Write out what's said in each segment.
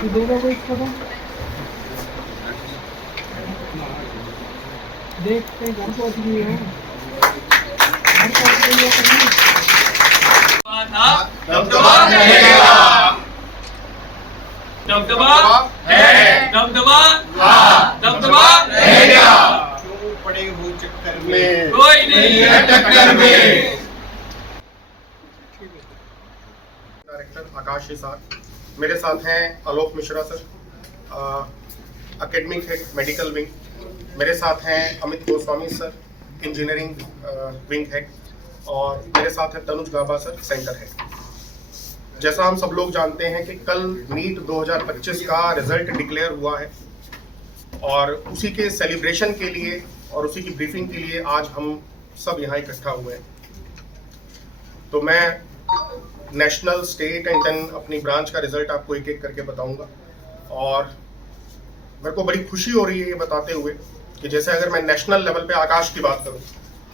तो दे दो कोई इसको तो देखते घर पहुंच गई हो, घर पहुंच गई हो कहीं। दबदबा रहेगा, दबदबा है, दबदबा दबदबा रहेगा। क्यों पड़े हो चक्कर में, कोई नहीं है टक्कर में। डायरेक्टर आकाश के साथ मेरे साथ हैं Alok Mishra sir, academic head medical wing. मेरे साथ हैं Amit Goswami sir, engineering wing head. और मेरे साथ है Tanuj Gaba sir, centre head. जैसा हम सब लोग जानते हैं कि कल नीट 2025 का रिजल्ट डिक्लेयर हुआ है और उसी के सेलिब्रेशन के लिए और उसी की ब्रीफिंग के लिए आज हम सब यहाँ इकट्ठा हुए हैं। तो मैं नेशनल, स्टेट एंड देन अपनी ब्रांच का रिजल्ट आपको एक एक करके बताऊंगा। और मेरे को बड़ी खुशी हो रही है ये बताते हुए कि जैसे अगर मैं नेशनल लेवल पे आकाश की बात करूं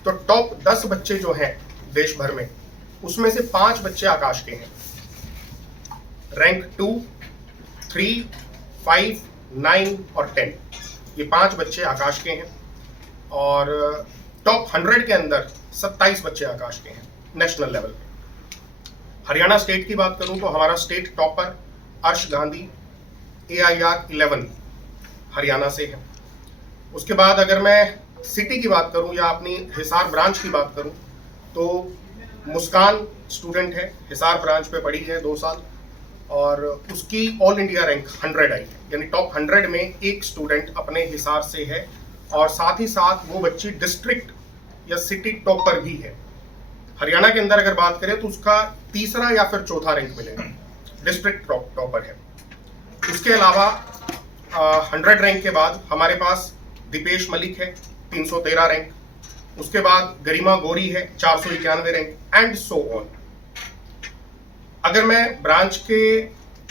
तो टॉप 10 बच्चे जो हैं देश भर में, उसमें से 5 बच्चे आकाश के हैं। रैंक 2, 3, 5, 9 और 10, ये 5 बच्चे आकाश के हैं। और टॉप 100 के अंदर 27 बच्चे आकाश के हैं नेशनल लेवल पे। हरियाणा स्टेट की बात करूं तो हमारा स्टेट टॉपर अर्श गांधी AIR 11 हरियाणा से है। उसके बाद अगर मैं सिटी की बात करूं या अपनी हिसार ब्रांच की बात करूं तो मुस्कान स्टूडेंट है, हिसार ब्रांच पे पढ़ी है 2 साल और उसकी ऑल इंडिया रैंक 100 आई है, यानी टॉप 100 में एक स्टूडेंट अपने हिसार से है। और साथ ही साथ वो बच्ची डिस्ट्रिक्ट या सिटी टॉपर भी है। हरियाणा के अंदर अगर बात करें तो उसका 3रा या फिर 4था रैंक मिलेगा, डिस्ट्रिक्ट टॉपर है। उसके अलावा 100 रैंक के बाद हमारे पास दीपेश मलिक है, 313 रैंक। उसके बाद गरिमा गोरी है, 491 रैंक, एंड सो ऑन। अगर मैं ब्रांच के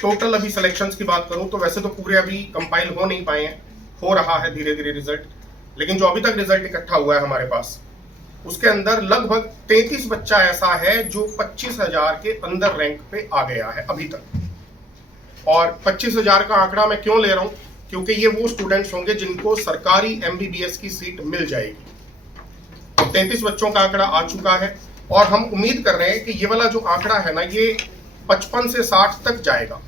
टोटल अभी सिलेक्शंस की बात करूं तो वैसे तो पूरे अभी कंपाइल हो नहीं पाए हैं, हो रहा है धीरे धीरे रिजल्ट, लेकिन जो अभी तक रिजल्ट इकट्ठा हुआ है हमारे पास उसके अंदर लगभग 33 बच्चा ऐसा है जो 25,000 के अंदर रैंक पे आ गया है अभी तक। और 25,000 का आंकड़ा मैं क्यों ले रहा हूं, क्योंकि ये वो स्टूडेंट्स होंगे जिनको सरकारी MBBS की सीट मिल जाएगी। 33 बच्चों का आंकड़ा आ चुका है और हम उम्मीद कर रहे हैं कि ये वाला जो आंकड़ा है ना, ये 55 से 60 तक जाएगा।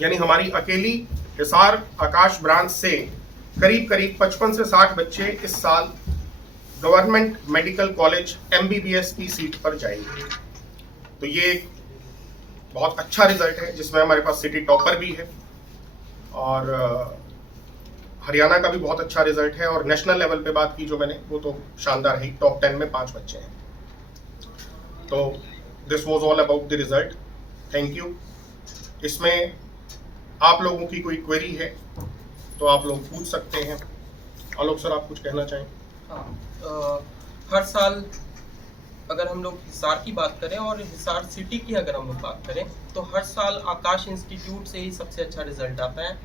यानी हमारी अकेली हिसार आकाश ब्रांच से करीब करीब 55 से 60 बच्चे इस साल गवर्नमेंट मेडिकल कॉलेज MBBS की सीट पर जाएंगे। तो ये एक बहुत अच्छा रिजल्ट है जिसमें हमारे पास सिटी टॉपर भी है और हरियाणा का भी बहुत अच्छा रिजल्ट है। और नेशनल लेवल पे बात की जो मैंने, वो तो शानदार है, टॉप 10 में 5 बच्चे हैं। तो this was all about the result. Thank you. इसमें आप लोगों की कोई क्वेरी है तो आप लोग पूछ सकते हैं। आलोक सर, आप कुछ कहना चाहें? हाँ, हर साल अगर हम लोग हिसार की बात करें और हिसार सिटी की अगर हम लोग बात करें तो हर साल आकाश इंस्टीट्यूट से ही सबसे अच्छा रिजल्ट आता है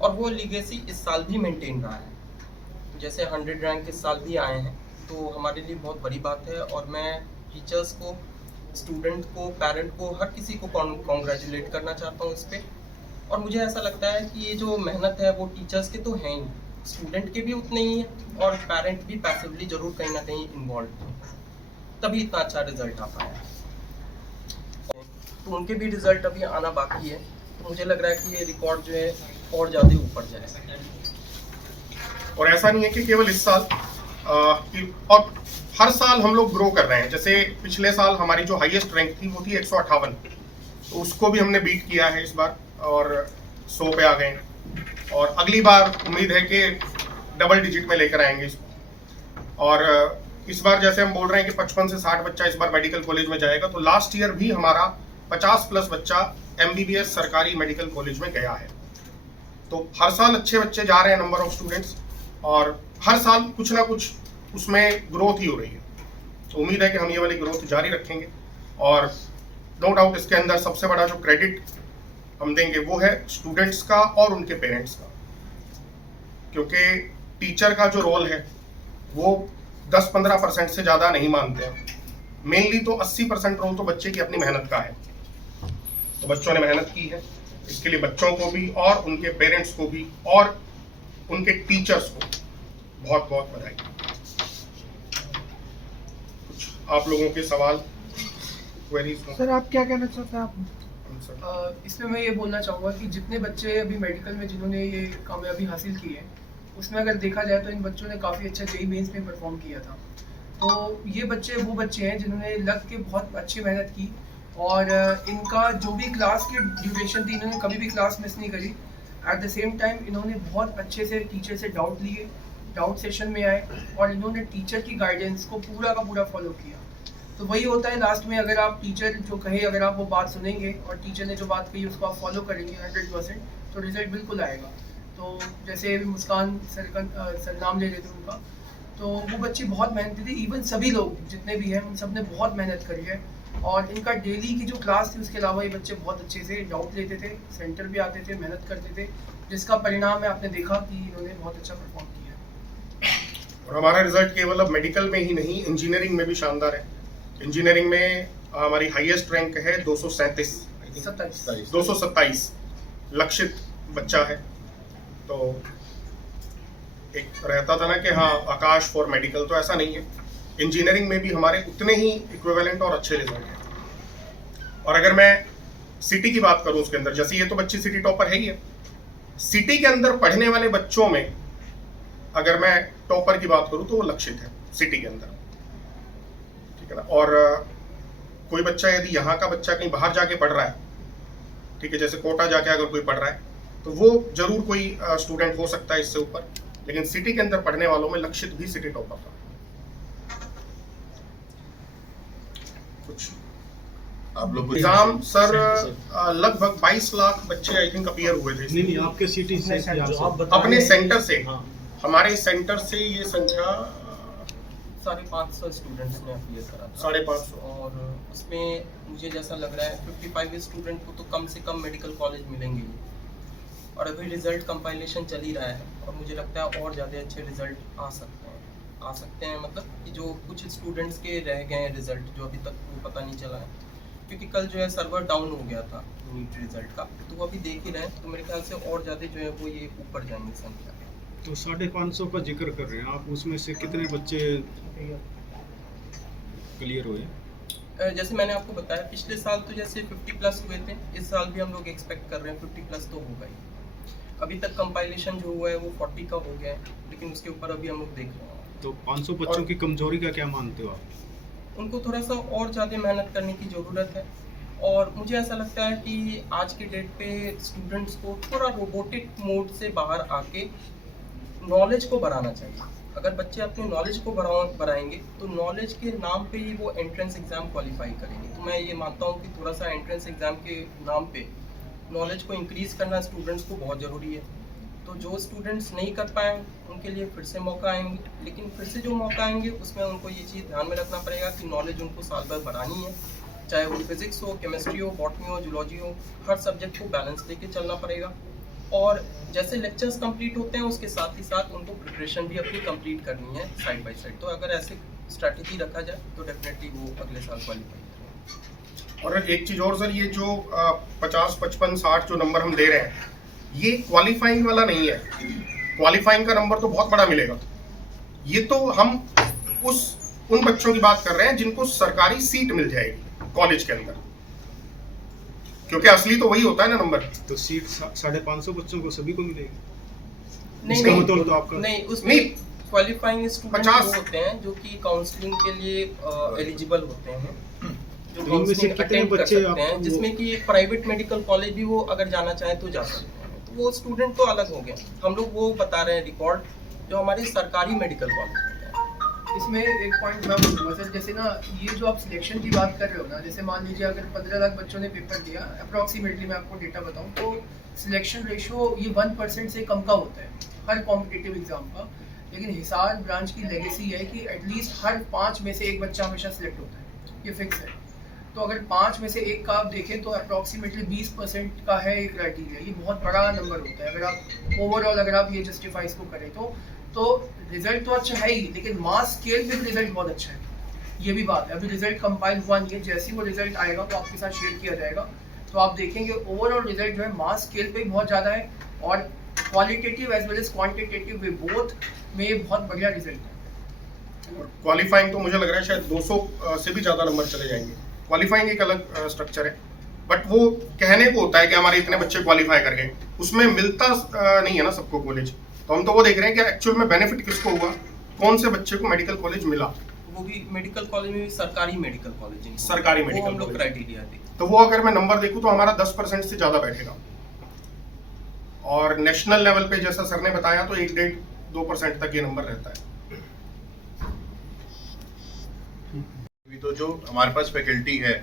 और वो लीगेसी इस साल भी मेंटेन रहा है। जैसे 100 रैंक इस साल भी आए हैं तो हमारे लिए बहुत बड़ी बात है और मैं टीचर्स को, स्टूडेंट को, पेरेंट को, हर किसी को कॉन्ग्रेचुलेट करना चाहता हूँ इस पर। और मुझे ऐसा लगता है कि ये जो मेहनत है वो टीचर्स के तो हैं ही, स्टूडेंट के भी उतने ही है और पेरेंट भी पैसिवली जरूर कहीं ना कहीं इन्वॉल्व है, तभी इतना अच्छा रिजल्ट आ पाया। तो उनके भी रिजल्ट अभी आना बाकी है, तो मुझे लग रहा है कि ये रिकॉर्ड जो है और ज़्यादा ऊपर जाए। और ऐसा नहीं है कि केवल इस साल और हर साल हम लोग ग्रो कर रहे हैं। जैसे पिछले साल हमारी जो हाईएस्ट रैंक थी वो थी 158, तो उसको भी हमने बीट किया है इस बार और 100 पे आ गए। और अगली बार उम्मीद है कि डबल डिजिट में लेकर आएंगे इसको। और इस बार जैसे हम बोल रहे हैं कि 55 से 60 बच्चा इस बार मेडिकल कॉलेज में जाएगा, तो लास्ट ईयर भी हमारा 50+ बच्चा MBBS सरकारी मेडिकल कॉलेज में गया है। तो हर साल अच्छे बच्चे जा रहे हैं, नंबर ऑफ स्टूडेंट्स, और हर साल कुछ ना कुछ उसमें ग्रोथ ही हो रही है। तो उम्मीद है कि हम ये वाली ग्रोथ जारी रखेंगे। और नो डाउट इसके अंदर सबसे बड़ा जो क्रेडिट हम देंगे वो है स्टूडेंट्स का और उनके पेरेंट्स का, क्योंकि टीचर का जो रोल है वो 10-15% से ज़्यादा नहीं मानते हैं। मेनली तो 80% रोल तो बच्चे की अपनी मेहनत का है। तो बच्चों ने मेहनत की है इसके लिए बच्चों को भी और उनके पेरेंट्स को भी और उनके टीचर्स को बहुत बहुत बधाई। कुछ आप लोगों के सवाल, क्वेरीज हो? सर आप क्या कहना चाहते हैं आप? इसमें मैं ये बोलना चाहूँगा कि जितने बच्चे अभी मेडिकल में जिन्होंने ये कामयाबी हासिल की है, उसमें अगर देखा जाए तो इन बच्चों ने काफ़ी अच्छा जेईई मेंस में परफॉर्म किया था। तो ये बच्चे वो बच्चे हैं जिन्होंने लग के बहुत अच्छी मेहनत की और इनका जो भी क्लास की ड्यूरेशन थी, इन्होंने कभी भी क्लास मिस नहीं करी। एट द सेम टाइम इन्होंने बहुत अच्छे से टीचर से डाउट लिए, डाउट सेशन में आए और इन्होंने टीचर की गाइडेंस को पूरा का पूरा फॉलो किया। तो वही होता है लास्ट में, अगर आप टीचर जो कहे अगर आप वो बात सुनेंगे और टीचर ने जो बात कही उसको आप फॉलो करेंगे 100%, तो रिजल्ट बिल्कुल आएगा। तो जैसे मुस्कान सर नाम ले रहे थे उनका, तो वो बच्ची बहुत मेहनती थी। इवन सभी लोग जितने भी हैं उन सब ने बहुत मेहनत करी है और इनका डेली की जो क्लास थी उसके अलावा ये बच्चे बहुत अच्छे से डाउट लेते थे, सेंटर भी आते थे, मेहनत करते थे, जिसका परिणाम है आपने देखा कि इन्होंने बहुत अच्छा परफॉर्म किया। और हमारा रिजल्ट केवल अब मेडिकल में ही नहीं, इंजीनियरिंग में भी शानदार है। इंजीनियरिंग में हमारी हाईएस्ट रैंक है 227 लक्षित बच्चा है। तो एक रहता था ना कि हाँ आकाश फॉर मेडिकल, तो ऐसा नहीं है। इंजीनियरिंग में भी हमारे उतने ही इक्विवेलेंट और अच्छे रिजल्ट हैं। और अगर मैं सिटी की बात करूं उसके अंदर, जैसे ये तो बच्ची सिटी टॉपर है ही है, सिटी के अंदर पढ़ने वाले बच्चों में अगर मैं टॉपर की बात करूं तो वो लक्षित है सिटी के अंदर, ठीक है ना। और कोई बच्चा यदि यहाँ का बच्चा कहीं बाहर जाके पढ़ रहा है, ठीक है, जैसे कोटा जाके अगर कोई पढ़ रहा है तो वो जरूर कोई स्टूडेंट हो सकता है इससे ऊपर, लेकिन सिटी के अंदर पढ़ने वालों में लक्षित भी सिटी टॉपर था। कुछ आप लोग एग्जाम सर लगभग 22 लाख बच्चे आई थिंक अपीयर हुए थे। नहीं आपके सिटी से अपने सेंटर से, हमारे सेंटर से ये संख्या 550 स्टूडेंट्स ने अपीयर करा था। 550 और उसमें मुझे जैसा लग रहा है 55 स्टूडेंट को तो कम से कम मेडिकल कॉलेज मिलेंगे ही। और अभी रिजल्ट कंपाइलेशन चल ही रहा है और मुझे लगता है और ज़्यादा अच्छे रिजल्ट आ सकते हैं मतलब कि जो कुछ स्टूडेंट्स के रह गए हैं रिजल्ट जो अभी तक वो पता नहीं चला है, क्योंकि कल जो है सर्वर डाउन हो गया था नीट रिजल्ट का, तो वो अभी देख ही रहे हैं। तो मेरे ख्याल से और ज़्यादा जो है वो ये ऊपर जाएंगे संख्या। तो 550 का जिक्र कर रहे हैं आप, उसमें से कितने बच्चे क्लियर हुए? जैसे मैंने आपको बताया पिछले साल तो जैसे 50 प्लस हुए थे, इस साल भी हम लोग एक्सपेक्ट कर रहे हैं 50 प्लस तो होगा ही। अभी तक कंपाइलेशन जो हुआ है वो 40 का हो गया है, लेकिन उसके ऊपर अभी हम लोग देख रहे हैं। तो 500 बच्चों की कमजोरी का क्या मानते हो आप? उनको थोड़ा सा और ज़्यादा मेहनत करने की ज़रूरत है। और मुझे ऐसा लगता है कि आज के डेट पे स्टूडेंट्स को थोड़ा रोबोटिक मोड से बाहर आके नॉलेज को बढ़ाना चाहिए। अगर बच्चे अपने नॉलेज को बढ़ाएंगे तो नॉलेज के नाम पे ही वो एंट्रेंस एग्ज़ाम क्वालिफाई करेंगे। तो मैं ये मानता हूँ कि थोड़ा सा एंट्रेंस एग्ज़ाम के नाम पे नॉलेज को इंक्रीज़ करना स्टूडेंट्स को बहुत ज़रूरी है। तो जो स्टूडेंट्स नहीं कर पाए उनके लिए फिर से मौका आएंगे, लेकिन फिर से जो मौका आएंगे उसमें उनको ये चीज़ ध्यान में रखना पड़ेगा कि नॉलेज उनको साल भर बढ़ानी है, चाहे वो फिजिक्स हो, केमिस्ट्री हो, बॉटनी हो, जूलॉजी हो, हर सब्जेक्ट को बैलेंस लेके चलना पड़ेगा। और जैसे लेक्चर्स कंप्लीट होते हैं उसके साथ ही साथ उनको प्रिपरेशन भी अपनी कंप्लीट करनी है साइड बाय साइड। तो अगर ऐसे स्ट्रैटेजी रखा जाए तो डेफिनेटली वो अगले साल क्वालिफाई करेंगे। और एक चीज़ और सर, ये जो 50, 55, 60 जो नंबर हम दे रहे हैं ये क्वालिफाइंग वाला नहीं है। क्वालिफाइंग का नंबर तो बहुत बड़ा मिलेगा, ये तो हम उन बच्चों की बात कर रहे हैं जिनको सरकारी सीट मिल जाएगी कॉलेज के अंदर, क्योंकि असली तो वही होता है ना नंबर। तो सीट 550 बच्चों को सभी को मिलेगी? नहीं तो आपका नहीं, उसमें क्वालिफाइंग स्टूडेंट 50 होते हैं जो कि काउंसलिंग के लिए एलिजिबल होते हैं, जो तो इनमें से काउंसलिंग कितने अटेंड कर बच्चे सकते हैं, जिसमें कि प्राइवेट मेडिकल कॉलेज भी वो अगर जाना चाहें तो जा सकते हैं। तो वो स्टूडेंट तो अलग हो गए, हम लोग वो बता रहे हैं रिकॉर्ड जो हमारे सरकारी मेडिकल कॉलेज में है। इसमें एक पॉइंट मैं बोलूँगा सर, जैसे ना ये जो आप सिलेक्शन की बात कर रहे हो ना, जैसे मान लीजिए अगर 15 लाख बच्चों ने पेपर दिया, अप्रॉक्सीमेटली मैं आपको डेटा बताऊँ तो सिलेक्शन रेशो ये 1% से कम का होता है हर कॉम्पिटिटिव एग्जाम का। लेकिन हिसार ब्रांच की लेगेसी है कि एटलीस्ट हर 5 में से एक बच्चा हमेशा सिलेक्ट होता है, ये फिक्स है। तो अगर 5 में से एक का आप देखें तो अप्रॉक्सीमेटली 20% का है एक क्राइटेरिया, ये बहुत बड़ा नंबर होता है। अगर आप ओवरऑल अगर आप ये जस्टिफाई इसको करें तो रिजल्ट तो अच्छा है ही, लेकिन मास स्केल पे भी रिजल्ट बहुत अच्छा है, ये भी बात है। अभी रिजल्ट कंपाइल हुआ नहीं है, जैसे ही वो रिजल्ट आएगा तो आपके साथ शेयर किया जाएगा। तो आप देखेंगे ओवरऑल रिजल्ट जो है मास स्केल पे भी बहुत ज़्यादा है और qualitative as well as quantitative way both में बहुत बढ़िया रिजल्ट है। क्वालिफाइंग तो मुझे लग रहा है शायद 200 से भी ज़्यादा नंबर चले जाएंगे। क्वालिफाइंग एक अलग स्ट्रक्चर है, बट वो कहने को होता है कि हमारे इतने बच्चे क्वालिफाई कर गए, उसमें मिलता नहीं है ना सबको कॉलेज। तो हम तो वो देख रहे हैं कि एक्चुअल में बेनिफिट किसको हुआ, कौन से बच्चे को मेडिकल कॉलेज मिला। वो भी मेडिकल कॉलेज में भी सरकारी मेडिकल कॉलेज, सरकारी वो मेडिकल हम लोग कॉलेज। क्राइटेरिया थे। तो वो अगर मैं नंबर देखूं तो हमारा 10% से ज़्यादा बैठेगा, और नेशनल लेवल पे जैसा सर ने बताया तो 1-1.5-2% तक ये नंबर रहता है। अभी तो जो हमारे पास फैकल्टी है,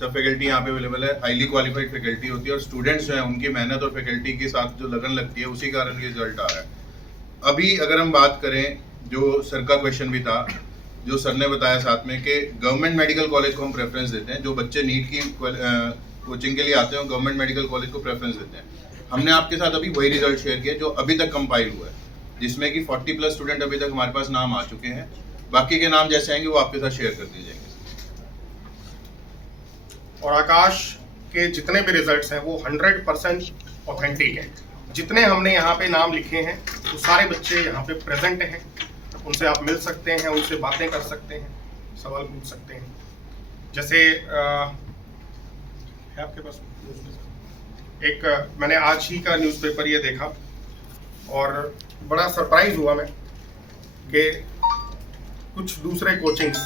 सब फैकल्टी यहाँ पे अवेलेबल है, हाईली क्वालिफाइड फैकल्टी होती है, और स्टूडेंट्स जो हैं उनकी मेहनत और फैकल्टी के साथ जो लगन लगती है उसी कारण ये रिजल्ट आ रहा है। अभी अगर हम बात करें, जो सर का क्वेश्चन भी था, जो सर ने बताया साथ में कि गवर्नमेंट मेडिकल कॉलेज को हम प्रेफरेंस देते हैं, जो बच्चे नीट की कोचिंग के लिए आते हैं गवर्नमेंट मेडिकल कॉलेज को प्रेफरेंस देते हैं। हमने आपके साथ अभी वही रिजल्ट शेयर किया जो अभी तक कंपाइल हुआ है, जिसमें कि 40+ स्टूडेंट अभी तक हमारे पास नाम आ चुके हैं। बाकी के नाम जैसे आएंगे वो आपके साथ शेयर कर दिए जाएंगे। और आकाश के जितने भी रिजल्ट्स हैं वो 100% ऑथेंटिक हैं। जितने हमने यहाँ पे नाम लिखे हैं वो सारे बच्चे यहाँ पे प्रेजेंट हैं, उनसे आप मिल सकते हैं, उनसे बातें कर सकते हैं, सवाल पूछ सकते हैं। जैसे है आपके पास एक मैंने आज ही का न्यूज़पेपर ये देखा और बड़ा सरप्राइज हुआ मैं कि कुछ दूसरे कोचिंग्स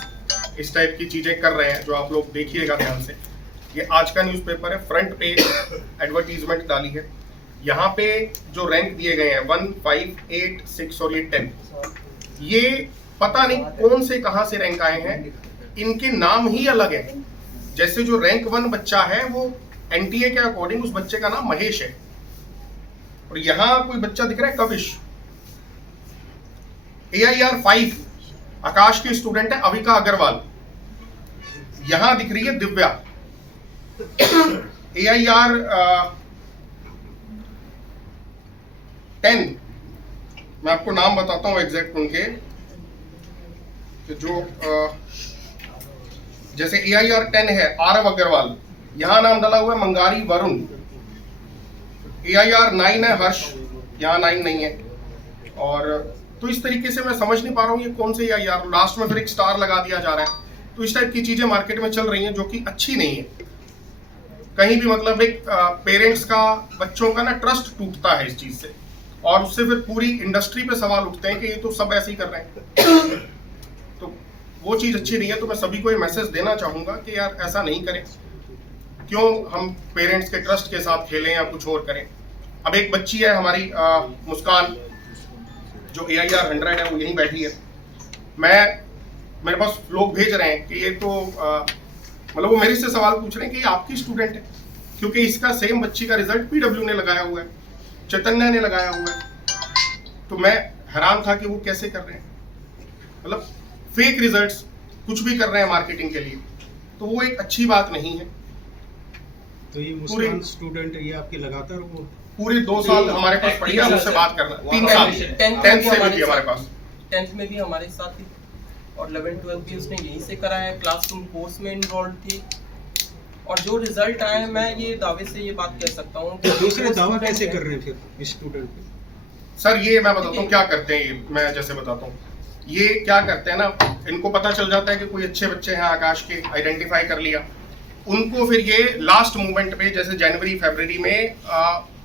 इस टाइप की चीज़ें कर रहे हैं, जो आप लोग देखिएगा ध्यान से। ये आज का न्यूज़पेपर है, फ्रंट पे एडवर्टीजमेंट डाली है। यहाँ पे जो रैंक दिए गए हैं 1, 5, 8, 6 और ये 10, ये पता नहीं कौन से कहाँ से रैंक आए हैं, इनके नाम ही अलग है। जैसे जो रैंक 1 बच्चा है वो एनटीए के अकॉर्डिंग उस बच्चे का नाम महेश है, और यहाँ कोई बच्चा दिख रहा है कविश। AIR 5 आकाश की स्टूडेंट है अविका अग्रवाल, यहां दिख रही है दिव्या। AIR 10 मैं आपको नाम बताता हूं एग्जैक्ट उनके, कि जो जैसे AIR 10 है आरव अग्रवाल, यहां नाम डाला हुआ है मंगारी वरुण। AIR 9 है हर्ष, यहाँ 9 नहीं है। और तो इस तरीके से मैं समझ नहीं पा रहा हूँ ये कौन से AIR, लास्ट में फिर एक स्टार लगा दिया जा रहा है। तो इस टाइप की चीजें मार्केट में चल रही हैं जो कि अच्छी नहीं है। कहीं भी मतलब एक पेरेंट्स का, बच्चों का ना ट्रस्ट टूटता है इस चीज से, और उससे फिर पूरी इंडस्ट्री पे सवाल उठते हैं कि ये तो सब ऐसे ही कर रहे हैं। तो वो चीज अच्छी नहीं है। तो मैं सभी को ये मैसेज देना चाहूंगा कि यार ऐसा नहीं करें, क्यों हम पेरेंट्स के ट्रस्ट के साथ खेलें या कुछ और करें। अब एक बच्ची है हमारी मुस्कान, जो AIR 100 है, वो यहीं बैठी है। मेरे पास लोग भेज रहे हैं कि ये तो मतलब वो मेरे से सवाल पूछ रहे हैं कि ये आपकी स्टूडेंट है, क्योंकि इसका सेम बच्ची का रिजल्ट PW ने लगाया हुआ है, चैतन्य ने लगाया हुआ है। तो मैं हैरान था कि वो कैसे कर रहे हैं, मतलब फेक रिजल्ट्स कुछ भी कर रहे हैं मार्केटिंग के लिए। तो वो एक अच्छी बात नहीं है। तो ये मुस्कान स्टूडेंट ये आपके लगातार वो पूरे 2 साल हमारे पास पढ़ी है, मुझसे बात करना 3 साल 10th से भी थी हमारे पास, 10th में भी हमारे साथ थी, और 11th-12th भी उसने यहीं से करा है, क्लासरूम कोर्स में इनरोल्ड थी। और जो रिजल्ट आए, मैं ये दावे से ये बात कह सकता हूँ कि दूसरे दावा कैसे कर रहे हैं फिर स्टूडेंट पे? सर ये मैं बताता हूँ क्या करते हैं। ये मैं जैसे बताता हूँ, ये क्या करते हैं ना, इनको पता चल जाता है कि कोई अच्छे बच्चे हैं आकाश के, आइडेंटिफाई कर लिया, उनको फिर ये लास्ट मोमेंट पे जैसे जनवरी-फरवरी में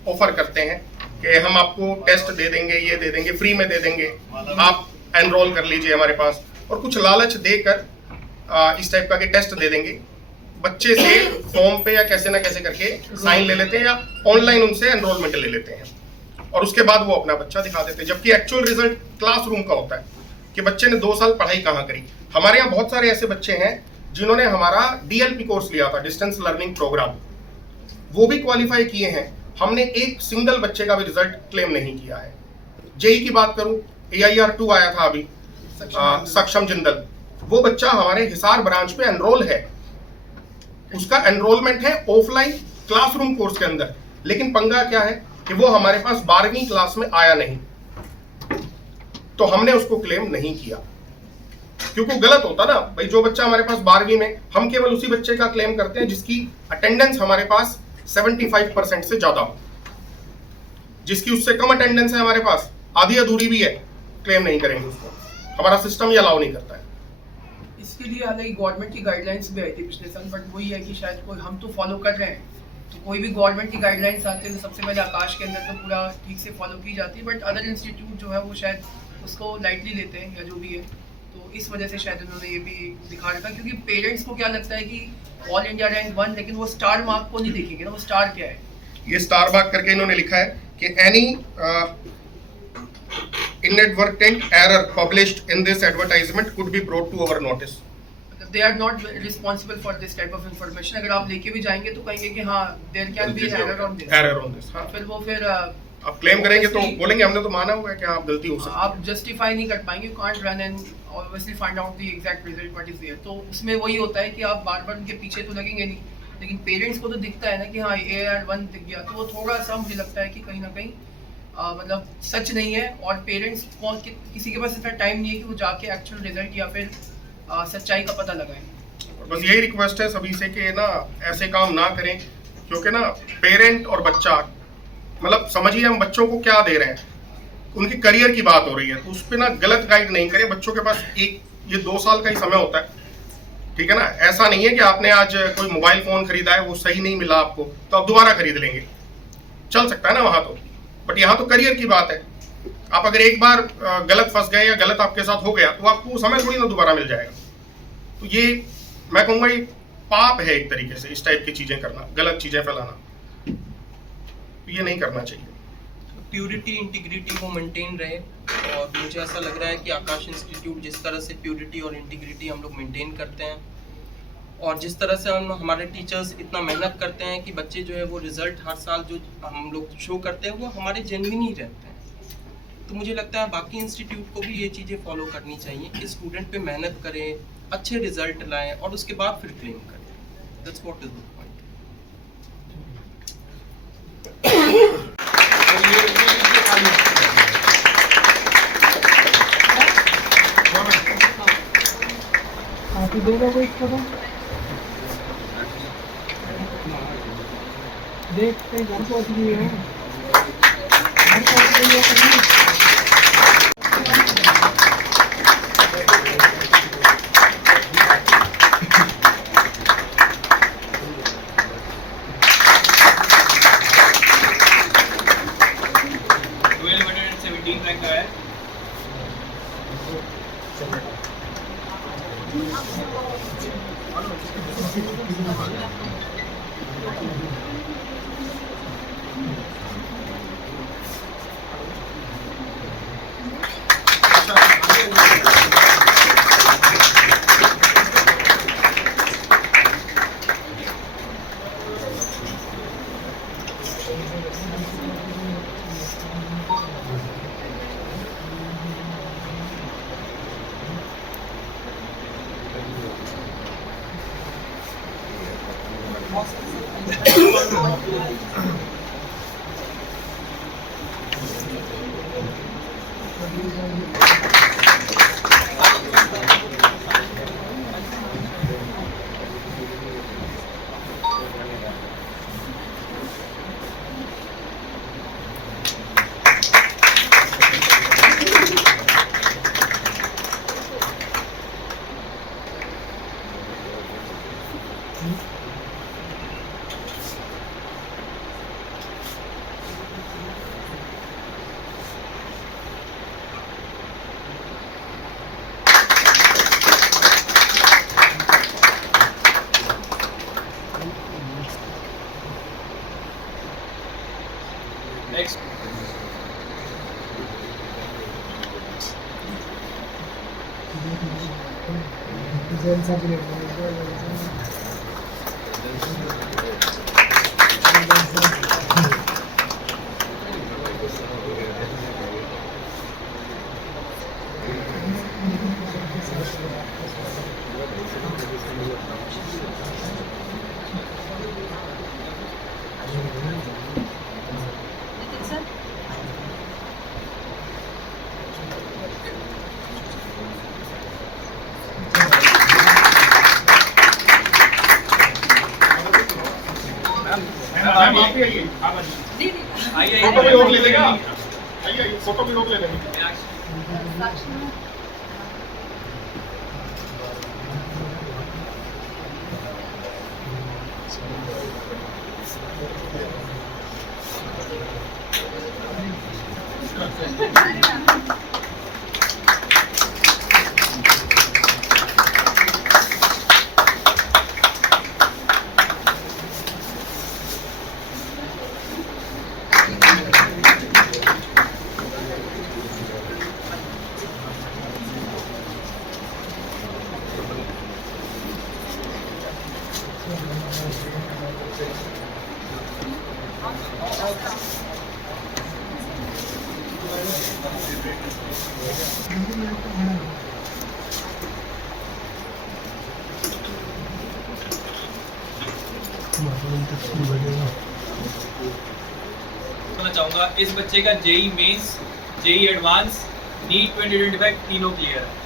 ऑफर करते हैं कि हम आपको टेस्ट दे देंगे, ये दे देंगे, फ्री में दे देंगे, आप एनरोल कर लीजिए हमारे पास, और कुछ लालच देकर इस टाइप का के टेस्ट दे देंगे। बच्चे से फॉर्म पे या कैसे ना कैसे करके साइन ले लेते हैं, या ऑनलाइन उनसे एनरोलमेंट ले लेते हैं, और उसके बाद वो अपना बच्चा दिखा देते हैं। जबकि एक्चुअल रिजल्ट क्लासरूम का होता है कि बच्चे ने 2 साल पढ़ाई कहाँ करी। हमारे यहाँ बहुत सारे ऐसे बच्चे हैं जिन्होंने हमारा DLP कोर्स लिया था, डिस्टेंस लर्निंग प्रोग्राम, वो भी क्वालिफाई किए हैं। हमने एक सिंगल बच्चे का भी रिजल्ट क्लेम नहीं किया है। JEE की बात करूं, AIR 2 आया था अभी, सक्षम जिंदल, वो बच्चा हमारे हिसार ब्रांच पे एनरोल है, उसका एनरोलमेंट है ऑफलाइन क्लासरूम कोर्स के अंदर, लेकिन पंगा क्या है कि वो हमारे पास 12वीं क्लास में आया नहीं, तो हमने उसको क्लेम नहीं किया, क्योंकि गलत होता ना भाई। जो बच्चा हमारे पास 12वीं में, हम केवल उसी बच्चे का क्लेम करते हैं जिसकी अटेंडेंस हमारे पास 75% से ज़्यादा हो। जिसकी उससे कम अटेंडेंस है हमारे पास, आधी अधूरी भी है, क्लेम नहीं करेंगे उसको, हमारा सिस्टम ये अलाउ नहीं करता है। इसके लिए हालांकि गवर्नमेंट की गाइडलाइंस भी आई थी पिछले साल, बट वही है कि शायद कोई हम तो फॉलो कर रहे हैं, तो कोई भी गवर्नमेंट की गाइडलाइंस आती है तो सबसे पहले आकाश के अंदर तो पूरा ठीक से फॉलो की जाती है, बट अदर इंस्टीट्यूट जो है वो शायद उसको लाइटली लेते हैं या जो भी है, तो इस वजह से शायद उन्होंने ये भी दिखा रखा। क्योंकि पेरेंट्स को क्या लगता है कि ऑल इंडिया रैंक 1, लेकिन वो स्टार मार्क को नहीं देखेंगे ना, वो स्टार क्या है। ये स्टार मार्क करके इन्होंने लिखा है कि any inadvertent error published in this advertisement could be brought to our notice. They are not responsible for this type of information. अगर आप लेके भी जाएंगे तो कहेंगे कि हाँ there can be error on this. Error on this. हाँ. फिर वो फिर आप क्लेम करेंगे तो बोलेंगे हमने तो माना हुआ है कि आप गलती हो सकती है। आप जस्टिफाई नहीं कर पाएंगे, you can't run and obviously find out the exact result what is there. तो उसमें वही होता है कि आप बार बार उनके पीछे तो लगेंगे नहीं, लेकिन पेरेंट्स को तो दिखता है ना कि हाँ AR1 दिख गया, तो वो थोड़ा सा मुझे लगता है कि कहीं ना कहीं मतलब सच नहीं है, और पेरेंट्स को किसी के पास इतना टाइम नहीं है कि वो जाके एक्चुअल रिजल्ट या फिर सच्चाई का पता लगाएं। बस यही रिक्वेस्ट है सभी से कि ना ऐसे काम ना करें, क्योंकि ना पेरेंट और बच्चा मतलब समझिए हम बच्चों को क्या दे रहे हैं, उनकी करियर की बात हो रही है, तो उस पर ना गलत गाइड नहीं करें। बच्चों के पास ये 2 साल का ही समय होता है, ठीक है ना। ऐसा नहीं है कि आपने आज कोई मोबाइल फ़ोन खरीदा है, वो सही नहीं मिला आपको तो आप दोबारा खरीद लेंगे, चल सकता है ना वहाँ तो, बट यहाँ तो करियर की बात है। आप अगर एक बार गलत फंस गए या गलत आपके साथ हो गया तो आपको समय थोड़ी ना दोबारा मिल जाएगा। तो ये मैं कहूँगा ये पाप है एक तरीके से, इस टाइप की चीज़ें करना, गलत चीज़ें फैलाना, तो ये नहीं करना चाहिए। प्योरिटी इंटीग्रिटी को मेंटेन रहे, और मुझे ऐसा लग रहा है कि आकाश इंस्टीट्यूट जिस तरह से प्योरिटी और इंटीग्रिटी हम लोग मेंटेन करते हैं, और जिस तरह से हमारे टीचर्स इतना मेहनत करते हैं कि बच्चे जो है वो रिज़ल्ट हर साल जो हम लोग शो करते हैं वो हमारे जेन्युइन ही रहते हैं, तो मुझे लगता है बाकी इंस्टीट्यूट को भी ये चीज़ें फॉलो करनी चाहिए कि स्टूडेंट पे मेहनत करें, अच्छे रिजल्ट लाएं और उसके बाद फिर क्लेम करें। That's what is the point. आप ही देगा कोई इसको तो देखते घर पहुँच गई है, घर पहुँच गई है कहीं। रैंक आया है। Next. आइए फोटो भी रोक ले लेगा, आइए फोटो भी रोक ले लेंगे। मैं चाहूँगा इस बच्चे का JEE mains, JEE advanced, NEET 2025 तीनों क्लियर है।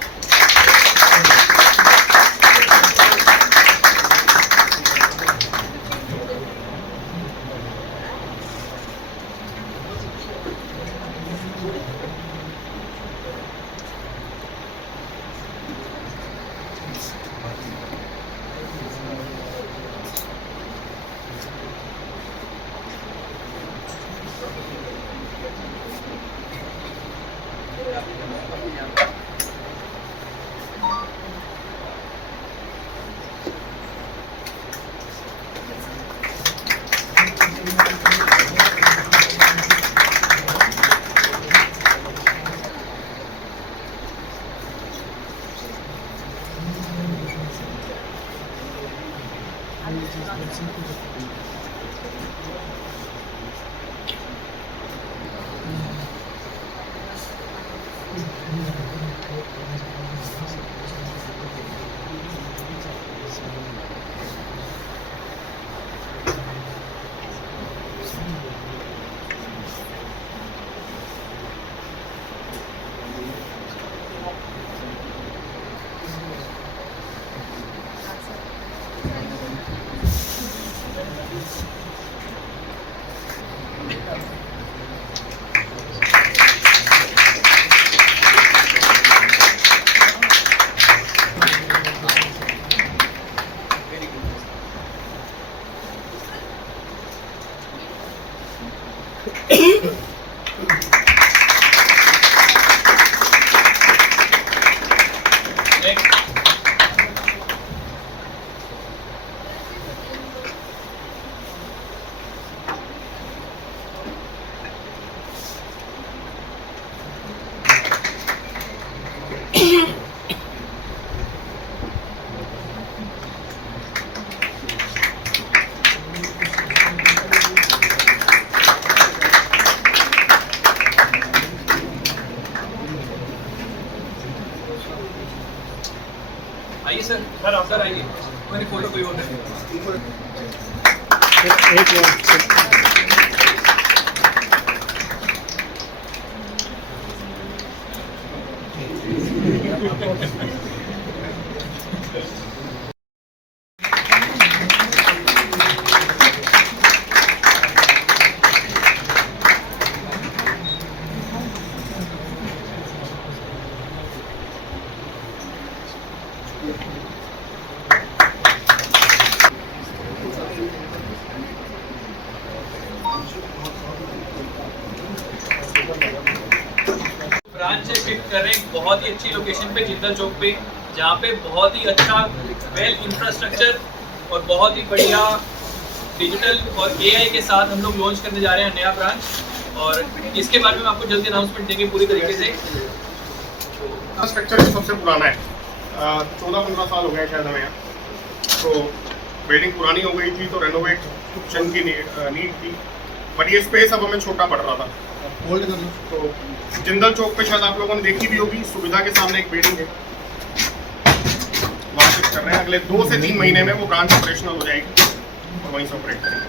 आइए सर, सर आइए, मेरी फोटो कोई और नहीं। एक बार ब्रांच शिफ्ट कर रहे हैं बहुत ही अच्छी लोकेशन पे, जिंदल चौक पे, जहाँ पे बहुत ही अच्छा वेल इंफ्रास्ट्रक्चर और बहुत ही बढ़िया डिजिटल और एआई के साथ हम लोग लॉन्च करने जा रहे हैं नया ब्रांच, और इसके बारे में आपको जल्दी अनाउंसमेंट देंगे पूरी तरीके से। स्ट्रक्चर सबसे पुराना है, 14-15 साल हो गए शायद हमें यहाँ। तो बिल्डिंग पुरानी हो गई थी तो रेनोवेशन की नीड थी, बट ये स्पेस अब हमें छोटा पड़ रहा था। होल्ड कर लो। तो जिंदल चौक पे शायद आप लोगों ने देखी भी होगी, सुविधा के सामने एक बिल्डिंग है, वहाँ शिफ्ट कर रहे हैं। अगले 2 से 3 महीने में वो ब्रांच ऑपरेशनल हो जाएगी और वहीं से ऑपरेट करेंगे।